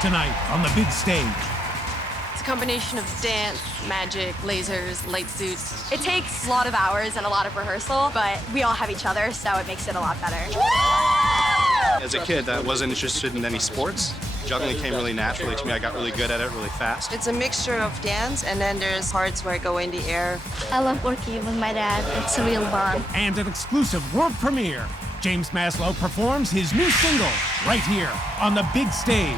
Tonight on the big stage. It's a combination of dance, magic, lasers, light suits. It takes a lot of hours and a lot of rehearsal, but we all have each other, so it makes it a lot better. As a kid, I wasn't interested in any sports. Juggling came really naturally to me. I got really good at it really fast. It's a mixture of dance, and then there's parts where I go in the air. I love working with my dad. It's a real bond. And an exclusive world premiere. James Maslow performs his new single right here on the big stage.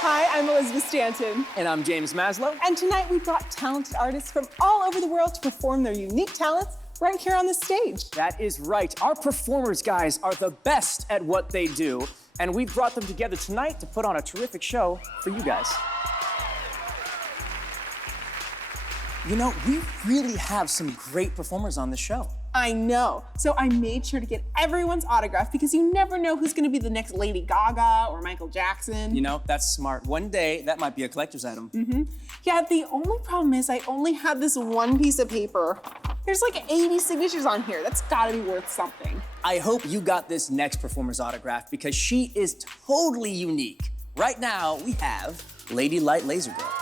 Hi, I'm Elizabeth Stanton. And I'm James Maslow. And tonight we brought talented artists from all over the world to perform their unique talents right here on the stage. That is right. Our performers, guys, are the best at what they do. And we've brought them together tonight to put on a terrific show for you guys. You know, we really have some great performers on the show. I know. So I made sure to get everyone's autograph because you never know who's gonna be the next Lady Gaga or Michael Jackson. You know, that's smart. One day, that might be a collector's item. Yeah, the only problem is I only had this one piece of paper. There's like 80 signatures on here. That's gotta be worth something. I hope you got this next performer's autograph because she is totally unique. Right now, we have Lady Light Laser Girl.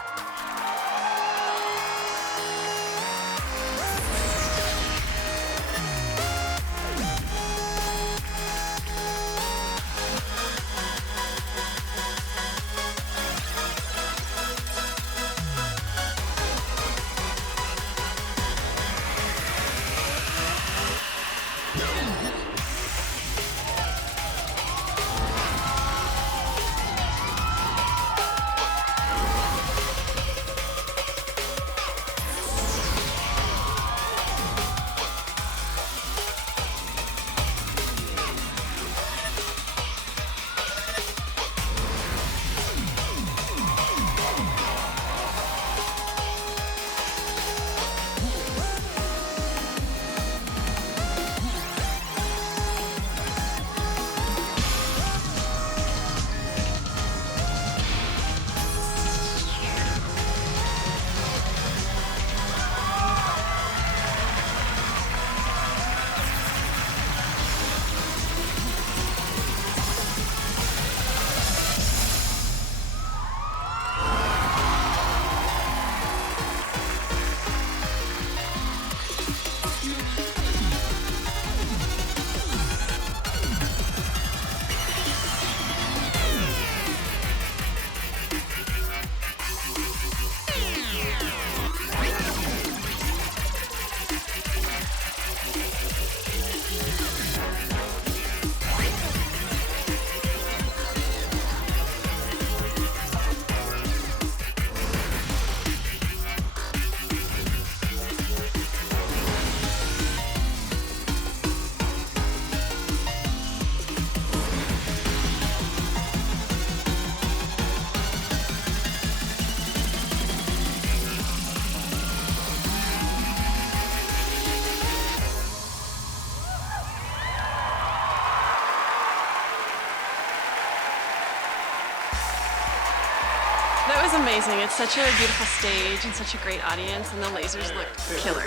That was amazing. It's such a beautiful stage and such a great audience, and the lasers look killer.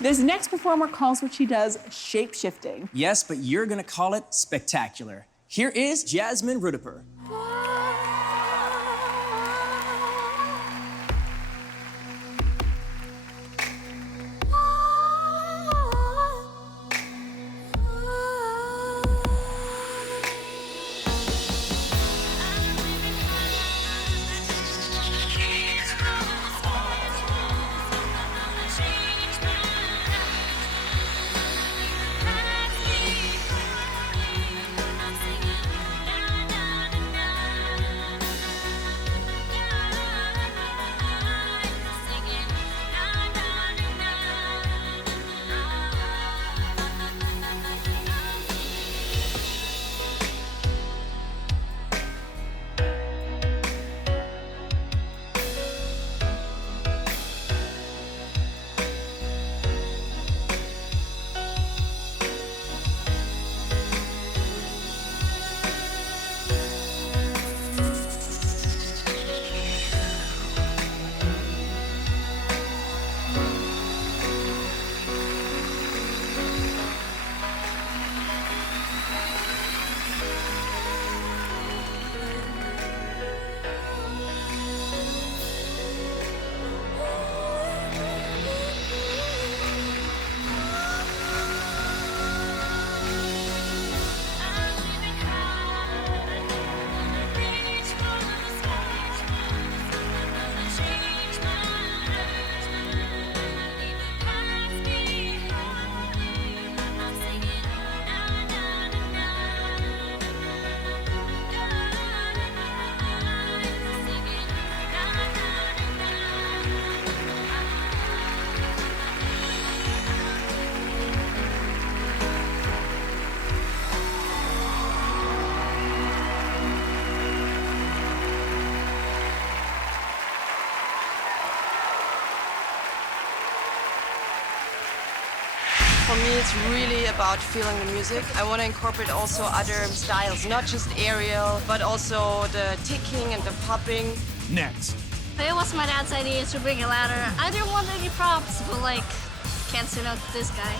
This next performer calls what she does shape-shifting. Yes, but you're gonna call it spectacular. Here is Jasmin Rituper. It's really about feeling the music. I want to incorporate also other styles, not just aerial, but also the ticking and the popping. Next, It was my dad's idea to bring a ladder. I didn't want any props, but like, can't say no to this guy.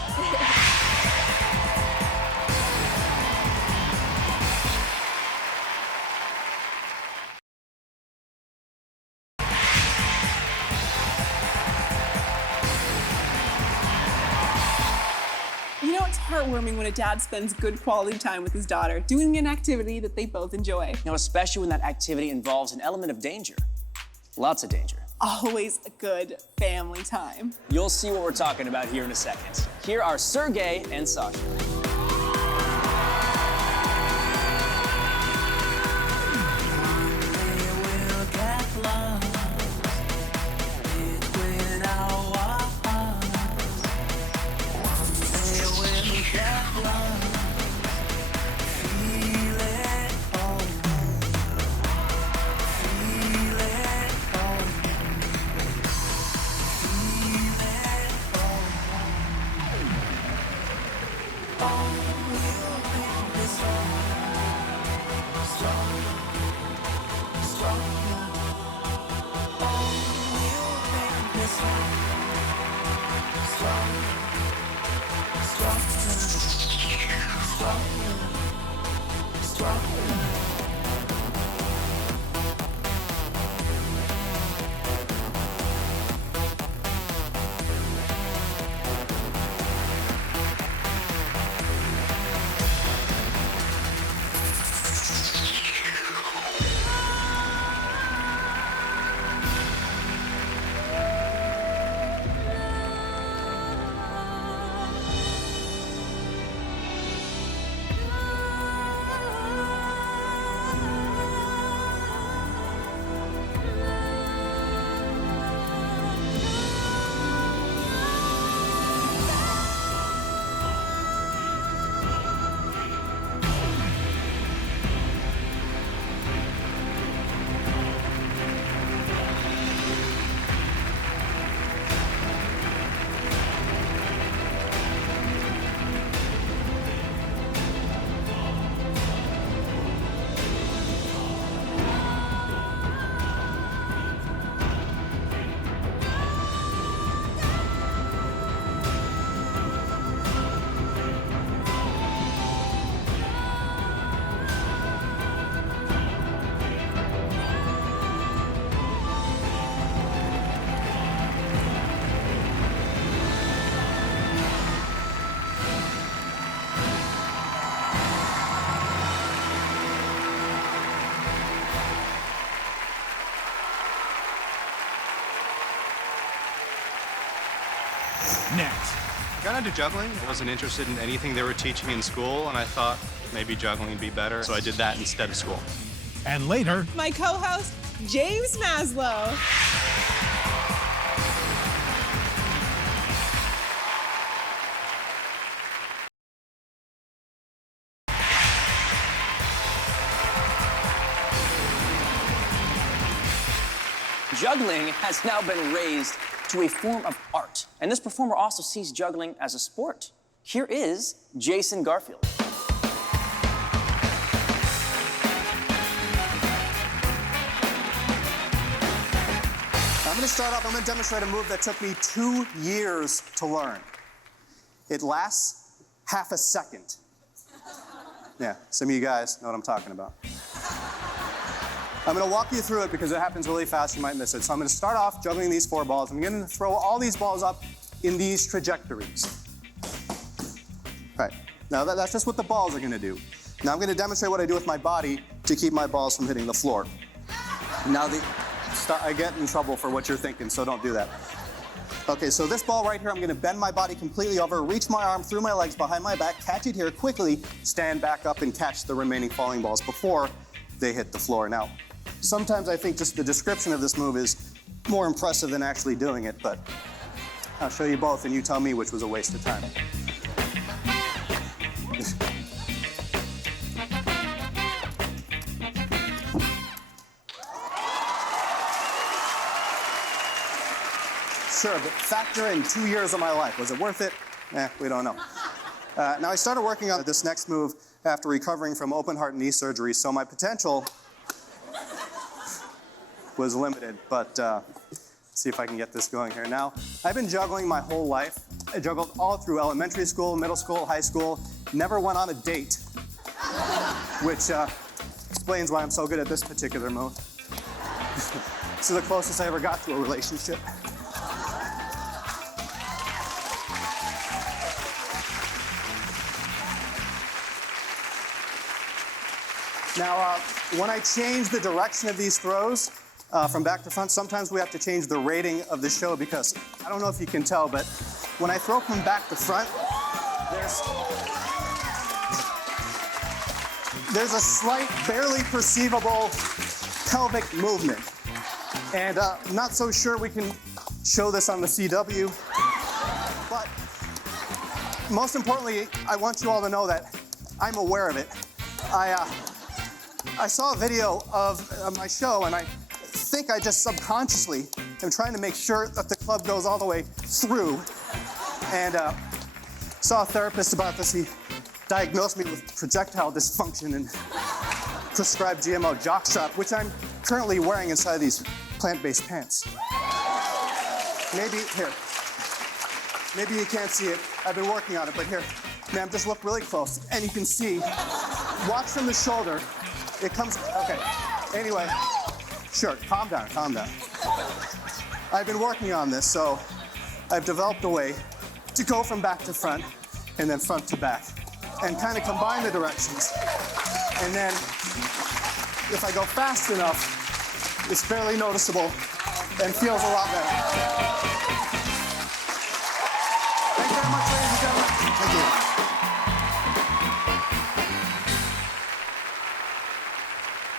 You know, it's heartwarming when a dad spends good quality time with his daughter, doing an activity that they both enjoy. You know, especially when that activity involves an element of danger. Lots of danger. Always a good family time. You'll see what we're talking about here in a second. Here are Sergey and Sasha. next. Got into juggling. I wasn't interested in anything they were teaching in school, and I thought maybe juggling would be better, so I did that instead of school. And later, My co-host, James Maslow. Juggling has now been raised to a form of art, and this performer also sees juggling as a sport. Here is Jason Garfield. I'm gonna start off, I'm gonna demonstrate a move that took me 2 years to learn. It lasts half a second. Yeah, some of you guys know what I'm talking about. I'm gonna walk you through it because it happens really fast, you might miss it. So I'm gonna start off juggling these 4 balls. I'm gonna throw all these balls up in these trajectories. All right, now that's just what the balls are gonna do. Now I'm gonna demonstrate what I do with my body to keep my balls from hitting the floor. Now I get in trouble for what you're thinking, so don't do that. Okay, so this ball right here, I'm gonna bend my body completely over, reach my arm through my legs behind my back, catch it here quickly, stand back up and catch the remaining falling balls before they hit the floor. Now, sometimes I think just the description of this move is more impressive than actually doing it, but I'll show you both and you tell me which was a waste of time. Sure, but factor in 2 years of my life. Was it worth it? We don't know. Now, I started working on this next move after recovering from open heart knee surgery, so my potential was limited, but see if I can get this going here. Now, I've been juggling my whole life. I juggled all through elementary school, middle school, high school, never went on a date, which explains why I'm so good at this particular move. This is the closest I ever got to a relationship. Now, when I change the direction of these throws from back to front, sometimes we have to change the rating of the show because I don't know if you can tell, but when I throw from back to front, there's a slight, barely perceivable pelvic movement. And I'm not so sure we can show this on the CW, but most importantly, I want you all to know that I'm aware of it. I saw a video of my show, and I think I just subconsciously am trying to make sure that the club goes all the way through. And saw a therapist about this. He diagnosed me with projectile dysfunction and prescribed GMO Jock strap, which I'm currently wearing inside these plant-based pants. Maybe you can't see it. I've been working on it, but here, ma'am, just look really close, and you can see, watch from the shoulder. It comes, okay. Anyway, sure, calm down. I've been working on this, so I've developed a way to go from back to front and then front to back and kind of combine the directions. And then if I go fast enough, it's barely noticeable and feels a lot better. Thank you very much, ladies and gentlemen. Thank you.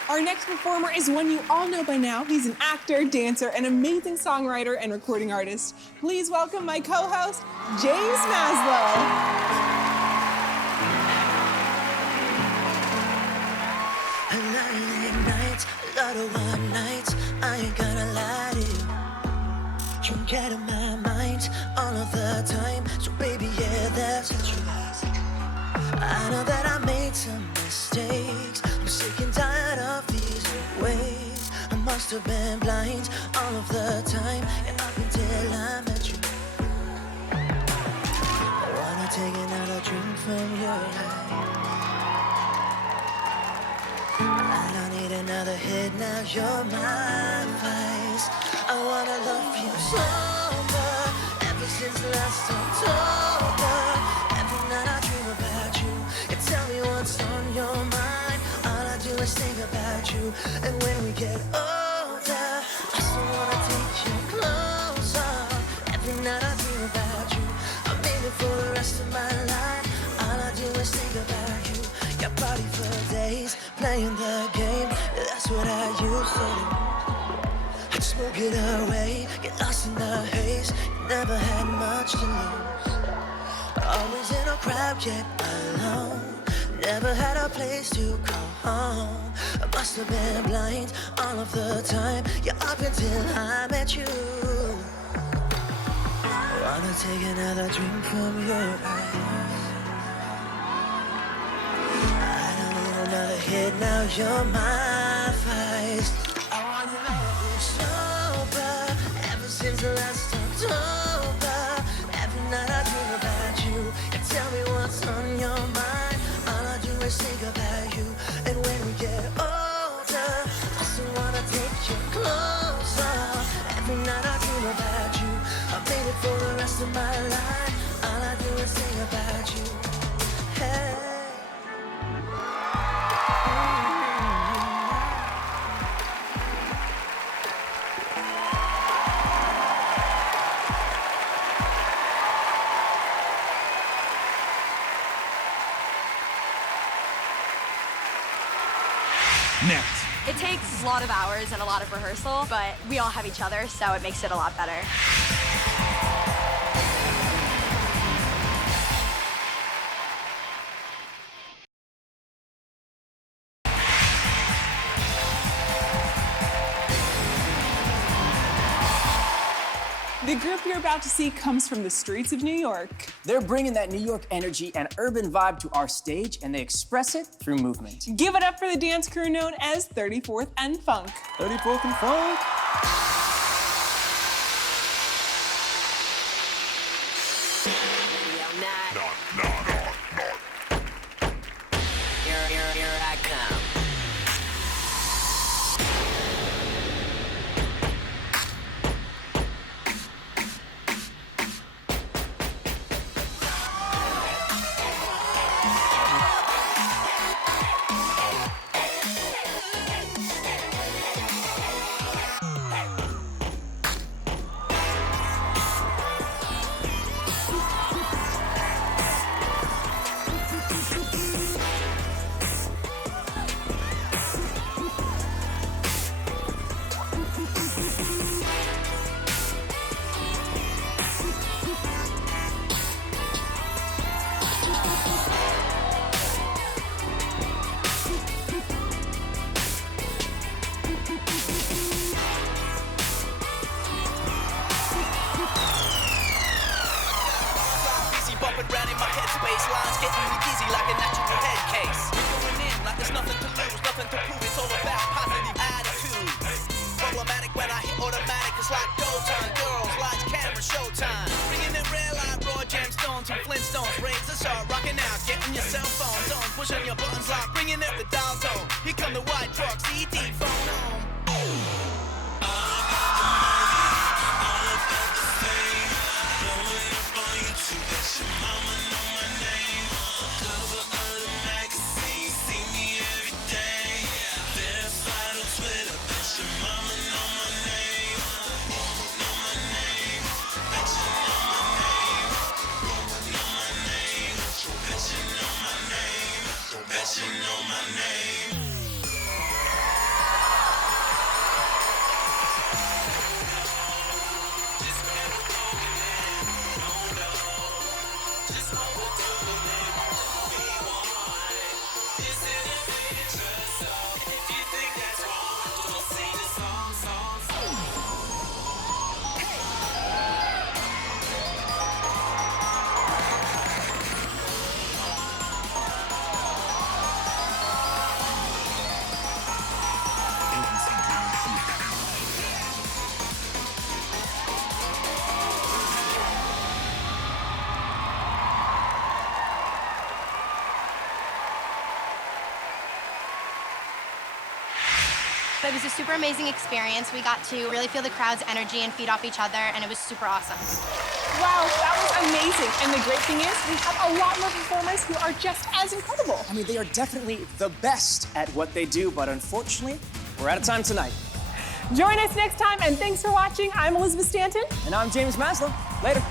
Our next performer is one you all know by now. He's an actor, dancer, an amazing songwriter, and recording artist. Please welcome my co-host, James Maslow. A lot of late nights, a lot of one nights, I ain't gonna lie to you. You get in my mind all of the time, so baby, yeah, that's the truth. I know that I made some mistakes. I'm sick and tired of these ways. I must have been blind all of the time, and up until I met you. I wanna take another drink from your life. I don't need another hit, now you're my vice. I wanna love you sober, ever since last October. Every night I dream about you, and tell me what's on your mind. All I do is think about you, and when we get older, I still wanna take you closer. Every night I dream about you, I'm aiming for the rest of my life. All I do is think about you. Got body for days, playing the game, that's what I used to do. I'd smoke it away, get lost in the haze, never had much to lose. Always in a crowd, yet alone, never had a place to call home. I must have been blind all of the time, yeah, up until I met you. I wanna take another drink from your eyes. Another hit, now you're my vice. I wanna love you sober, ever since last October. Every night I dream about you, and tell me what's on your mind. All I do is think about you, and when we get older, I still wanna take you closer. Every night I dream about you, I made it for the rest of my life. All I do is think about you. Hey. Next. It takes a lot of hours and a lot of rehearsal, but we all have each other, so it makes it a lot better. The group you're about to see comes from the streets of New York. They're bringing that New York energy and urban vibe to our stage, and they express it through movement. Give it up for the dance crew known as 34th and Phunk. 34th and Phunk. Here I come. Bumping round in my headspace, lines getting me dizzy like a natural head case. Going in like there's nothing to lose, nothing to prove. It's all about positive attitude. Problematic when I hit automatic, it's like go time. Girls, lights, camera, showtime. Bringing it real like raw gemstones and Flintstones. Razor sharp, rocking out, getting your cell phones on, pushing your buttons like bringing it with dial tone. Here come the white truck, CD phone home. It was a super amazing experience. We got to really feel the crowd's energy and feed off each other, and it was super awesome. Wow, that was amazing. And the great thing is, we have a lot more performers who are just as incredible. I mean, they are definitely the best at what they do, but unfortunately, we're out of time tonight. Join us next time, and thanks for watching. I'm Elizabeth Stanton. And I'm James Maslow. Later.